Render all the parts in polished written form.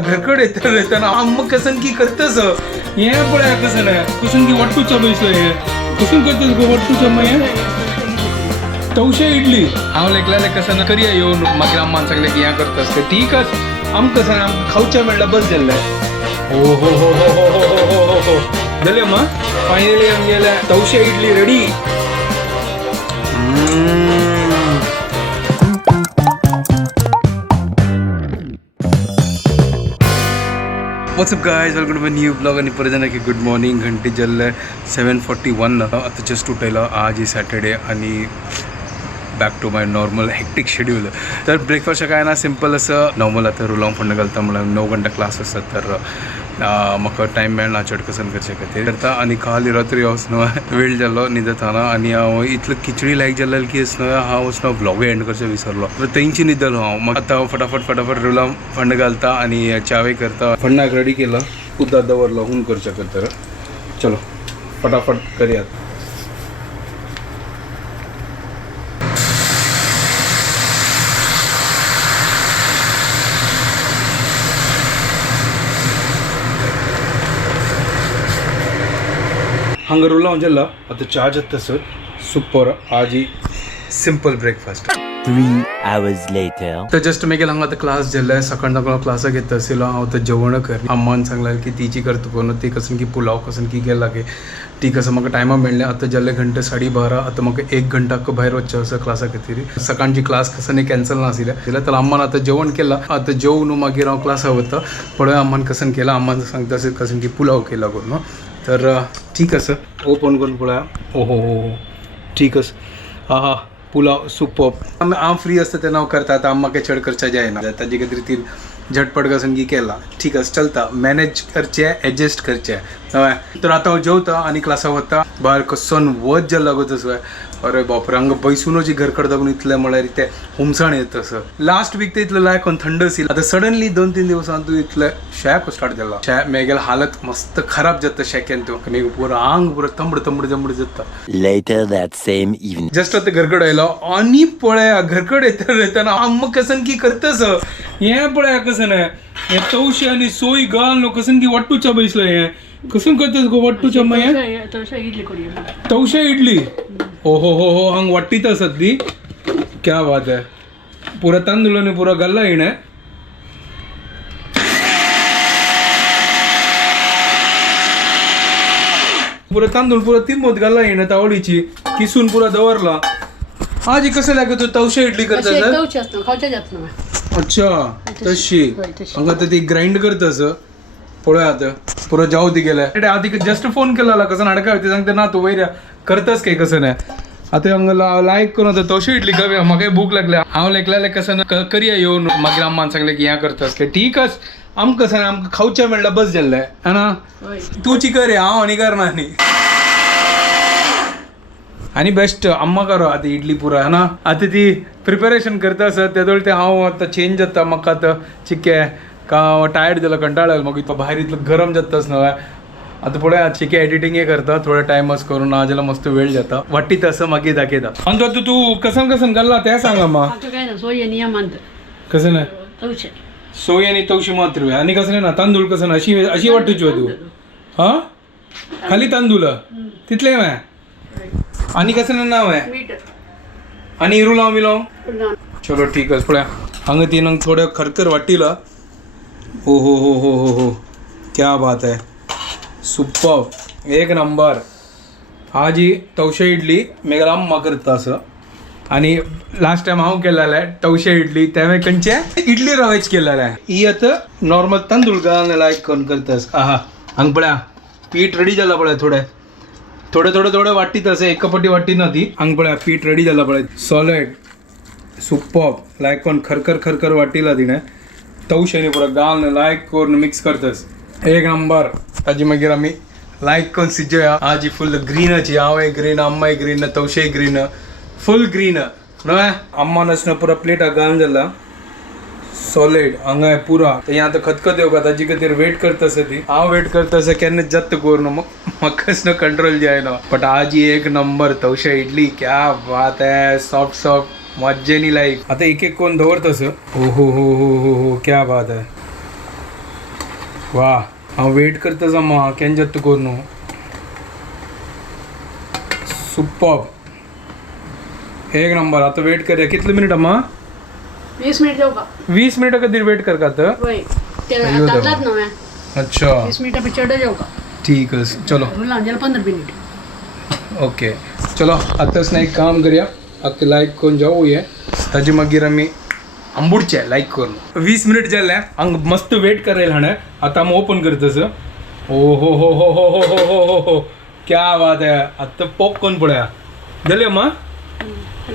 घरकडे येताना आम्ही कसन की करतस ये पळय कसं नाही कसन की वट्टूचा बैस आहे कसून करतस गो वट्टूचा मय तवशे इडली हांव लेकला कसं करिया येऊन मागीर आम्मान सांगले की या करतस ते ठीकच आम कसं नाही आम खावच्या वेळेला बस जाल्ले ओ हो हो हो हो हो हो हो हो जाले अम्मा फायनली आमगेले तवशे idli ready what's up guys welcome to my new blog आणि परत की गुड मॉर्निंग घंटी जल्ले 7:41 आता जस्ट उठयला आज ही सॅटर्डे आणि back to my normal hectic schedule तर ब्रेकफास्ट काय ना सिंपल असं नॉर्मल आता रुलावन फंड घालता म्हणल्यार 9 घंटा क्लास असतात तर म्हाका टायम मेळना चडकसन करचे खातीर करता आनी काल रात्री वचना वेळ जाल्लो न्हिदताना आनी हांव इतलो खिचडी लायक जाल्लो की हांव वचना व्लॉग एंड करचो विसरलो तर तेंची न्हिदलो हांव म्हाका आतां फटाफट रुलावन फंड घालता आनी चावे करता फंडाक रेडी केला उदक दवरलो हून करचे खातीर चलो फटाफट करयात ಹಂಗೆ ರೂಲ ಒಂಜಲ್ಲ ಅದು ಚಾರ್ಜ್ ಹತ್ತ ಸರ್ ಸೂಪರ್ ಆಜಿ ಸಿಂಪಲ್ ಬ್ರೇಕ್ಫಾಸ್ಟ್ 3 hours later तर जस्ट मेगेल हांगा आतां क्लास जाल्ले सकाळ दाखलो क्लासाक येता आशिल्लो हांव आतां जेवण कर अम्मान सांगलें की तिची करता कोण ती कसन की पुलाव कसन की गेला की ती कसं म्हाका टायमा मेळ्ळें आतां जाल्ले घंटे 12:30 आतां म्हाका 1 घंटा भायर वचचें आसा क्लासा खातीर सकाळची क्लास कसन कॅन्सल नाशिल्ले जाल्यार अम्मान आतां जेवण केलां आतां जेवन मागीर हांव क्लासा वता पळय अम्मान कसन केला अम्मान सांगता कसन की पुलाव केला करून तर ठीक असं ओपन करून पळया ओहो हो हो ठीक अस हा हा पुलाव सुपर हांव फ्री असता तेन्ना हांव करता आतां म्हाका चड करचें जायना ताजे खातीर ती झटपट कसन की केला ठीक अस चलता मॅनेज करचें एडजस्ट करचें हय तर आतां हांव जेवता आनी क्लासा वता भायर कसन वच जाल्लो गो तसो अरे बापरे हांगा बैसूनच घर करता इतलें म्हळ्यार तें हुमसाण येता तसं लास्ट वीक ते इतलें लायक थंड आशिल्लें आतां सडनली 2-3 दिवसान तूं इतलें शेक स्टार्ट जाला शेक मेगेल हालत मस्त खराब जाता शेक्यान तूं मेग पुरो आंग पुरो तंबड जाता later that same evening just आतां घरकडे आयलो आनी पळया घरकडे येताना आम्म कसन की करतस हें पळया कसन हें तवशे आनी सोय घाल न्हू कसन की वट्टूच्या बैसलो हें कसून करतस गो वट्टूच्या मये तवशे इडली ओ हो हो हो हंग वट्टीत आसत दी क्या बात है पूरा तांदूळ आनी पूरा घाल्ला हिणें पुरा तांदूळ पुरा तिरमोत घाल्ला हिणें तावडीची किसून पुरा दवरला आज कसं लागे तू तवशे इडली करता अच्छा तशी हांगा ती ग्राइंड करतास पळय आतां पुरो जाव ती गेले हांव तिका जस्ट फोन केला कसं अडका ते सांगता ना तू वयऱ्या करतास काय कसं नाही आतां हांगा लायक करून आतां तवशे इडली करूया म्हाका भूक लागल्या हांव लेकला कसं करिया येवन मागीर अम्मान सांगलें की हें करतास काय ठीकच आमकां कसं आमकां खावच्या मेळ्ळें बस जाल्लें है ना तूची कर हांव आनी करना न्ही आनी बेस्ट अम्मा करो आतां इडली पुरा ना आतां ती प्रिपेरेशन करता आसत तेदोळ ते हांव आतां चेंज जाता म्हाका आतां चिके का टायर्ड जाला कंटाळ्ळा म्हाका भायर इतलो गरम जातास न्हय आतां पळय चिके एडिटींग करता थोडे टायमास करून ना जाल्यार मस्त वेळ जाता वाटीत असं मागीर दाखयता आनी तो तूं कसन घाल्ला तें सांग अम्मा कसं नाही सोय आनी तवशी मात्र आनी कसलें ना तांदूळ कसं अशी वाटूची तूं हा खाली तांदूळ तितलें माय आनी कसलें नाव आहे आनी इरू लाव मिलाव चलो ठीक आहे पळया हांगा तिनं थोडं खरखर वाटिला ओ हो हो हो हो हो क्या बात है सुपर एक नंबर आज ही तवशे इडली मेगला अम्मा करता असं आणि लास्ट टाइम हांव केलेलें तवशे इडली त्यावेळी खंयचे इडली रवेच केलेलें ही आतां नॉर्मल तांदूळ घालून लायक करून करतास आहा हांगा पळया पीठ रेडी जाला पळय थोडे वाटीत असं एका पट्टी वाटी ना ती हांगा पळया पीठ रेडी जाला पळय सॉलिड सुपर लायक करून खरखर वाटीला तिणें तवशेनी पुरो घालून लायक करून मिक्स करतास एक नंबर ताजी मागीर आमी लायक करून सिजोया आज फुल ग्रीनची हांव ग्रीन अम्मा ग्रीन तवशे ग्रीन फुल ग्रीन न्हय अम्मा नसना पुरा प्लेटाक घालून जाला सॉलिड हांगा पुरा ते आतां खतखत येवका ताजी खातीर वेट करता आसा ती हांव वेट करता आसा केन्ना जत्त करून म्हाका कंट्रोल जायना बट आज एक नंबर तवशे इडली क्या बात है सॉफ्ट मज्जेनी लायक आता एक कोण दवरता असं हो हो हो हो हो हो क्या बात है वा हांव वेट करता जमा केन्ना तूं कोर न्हू सुपर्ब एक नंबर आता वेट करूया कितले मिनिट अम्मा 20 मिनिट जाऊ का 20 मिनिटां खातीर वेट कर का तर वय ते अयो देवा. तांदळात नव्हे अच्छा 20 मिनिटा पिछड़ जाऊ का ठीक है चलो लांजेला 15 मिनिट ओके चलो आताच ना एक काम करूया आता लायक करून जाऊ ये ताजे मागीर आमी आंबूडचे लायक करून 20 मिनिट जाले हांग मस्त वेट करेल हाणे आता आमी ओपन करतस ओ हो हो हो हो हो हो हो हो क्या बात है आता पॉपकॉर्न पळया जाले अम्मा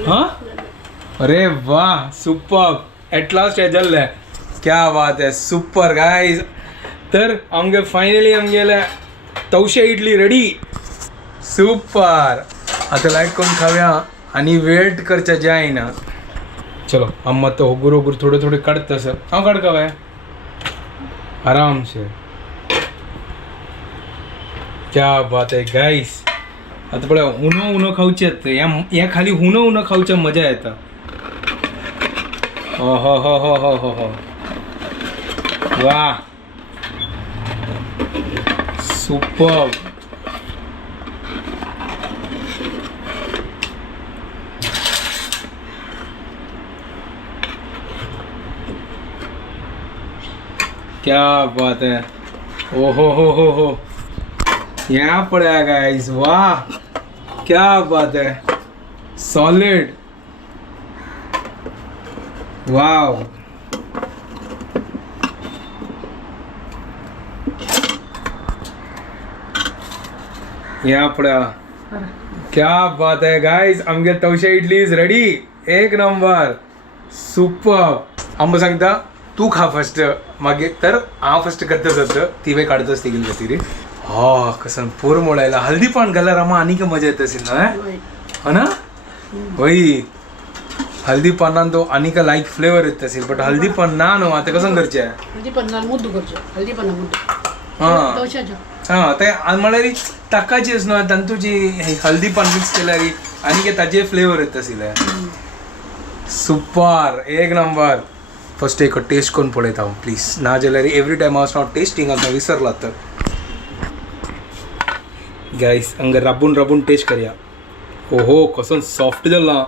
हाँ अरे वाह सुपर एट लास्ट हे जाल्ले क्या बात है सुपर गाइस तर आमगे फायनली आमगेले तवशे इडली रेडी सुपर आता लायक करून खाव्या आणि वेट करच्या जायना चलो अम्मा तो होगूर होगूर थोडे थोडे काढतस हांव काडका बाय आराम से क्या बात है गाइस आता पळय उनो उनो खावचे या खाली हुनो उनो खावच्या मजा येता हो हो हो हो हो हो हो वाह सुपर क्या बात है ओ हो यहाँ पड़ा गाइस वाह क्या बात है सॉलिड वाव यहाँ पड़ा क्या बात है गाइस आमगे तवशे इडली इज रेडी एक नंबर सुपर आंबो सांगता तू खा फर्स्ट मागे तर हांव फर्स्ट करतस ती वे काढतस ती गेली ती हा कसन पोर मोडायला हल्दी पण घाल्यार आम्हा आनी मजा येत असेल ना हो ना वही हल्दी पानान तो आनीक लायक फ्लेवर येत असेल बट हल्दी पण ना न्हू आता कसं करचे हल्दी पन्ना मुद्दू करचे हल्दी पन्ना मुद्दू हां तवशाच्या हां ते म्हळ्यार ताकाचीच न्हू तांतूची हल्दी पान मिक्स केल्यार आनीक ताजे फ्लेवर येत असेल सुपर एक नंबर फर्स्ट एक टेस्ट करून पळयता हांव प्लीज ना जाल्यार एवरी टायम हांव नॉट टेस्टिंग आता विसरला तर गाइस हांगा राबून राबून टेस्ट करया ओहो कसं सॉफ्ट जाला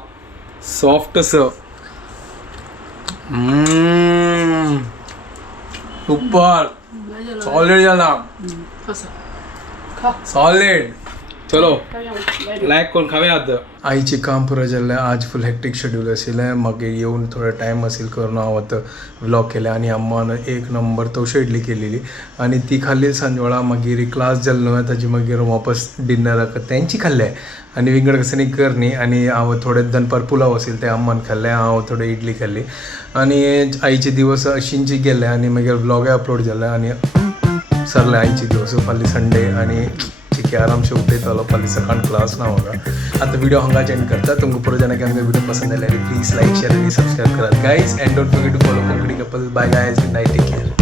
सॉफ्ट असं सुपर सॉलिड जाला असं खा सॉलिड चलो काय लायक कोण खावे आता आईचे काम पुरं जाल्लें आज फुल हेक्टीक शेड्यूल आशिल्लें मागीर येवन थोडो टायम आशिल्लो करून हांव आतां व्लॉग केले आनी अम्मान एक नंबर तवशे इडली केलेली आनी ती खाल्ली सांजवेळा मागीर क्लास जाल्लो न्हू ताजी मागीर वापस डिनराक तेंची खाल्ले आनी विंगड कसनी करनी आनी हांव थोडे दनपार पुलाव आशिल्ले ते अम्मान खाल्ले हांव थोडे इडली खाल्ली आनी आईचे दिवस अशींची गेले आनी मागीर व्लॉगय अपलोड जाले आनी सरले आईचे दिवस फाल्यां संडे आनी चिकी आराम से उठयतलो फाल्यां सकाळ क्लास ना म्हाका आतां व्हिडिओ हांगा एंड करता तुमकां पुरो जाणांक आमगे व्हिडिओ पसंद आयल्यार प्लीज लायक शेअर आनी सबस्क्रायब करात guys and don't forget to follow Konkani couple bye guys good night take care